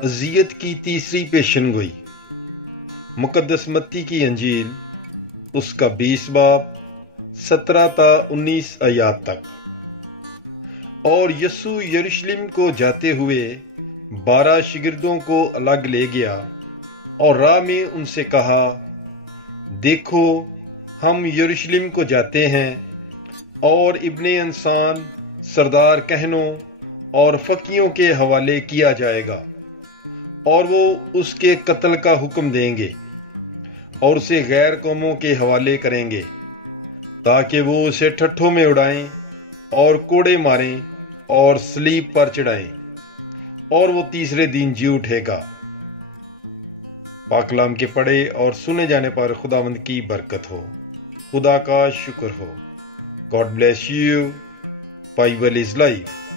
اذیت کی تیسری پیشن گوئی۔ مقدس متی کی انجیل اس کا 20 باب 17 تا 19 آیات تک۔ اور یسوع یروشلم کو جاتے ہوئے 12 شاگردوں کو الگ لے گیا اور راہ میں ان سے کہا، دیکھو ہم یروشلم کو جاتے ہیں اور ابن انسان سردار کہنوں اور فقیوں کے حوالے کیا جائے گا، اور وہ اس کے قتل کا حکم دیں گے اور اسے غیر قوموں کے حوالے کریں گے تاکہ وہ اسے ٹھٹھوں میں اڑائیں اور کوڑے ماریں اور صلیب پر چڑھائیں، اور وہ تیسرے دن جی اٹھے گا۔ پاک کلام کے پڑھے اور سنے جانے پر خداوند کی برکت ہو۔ خدا کا شکر ہو۔ God bless you. Bible is life.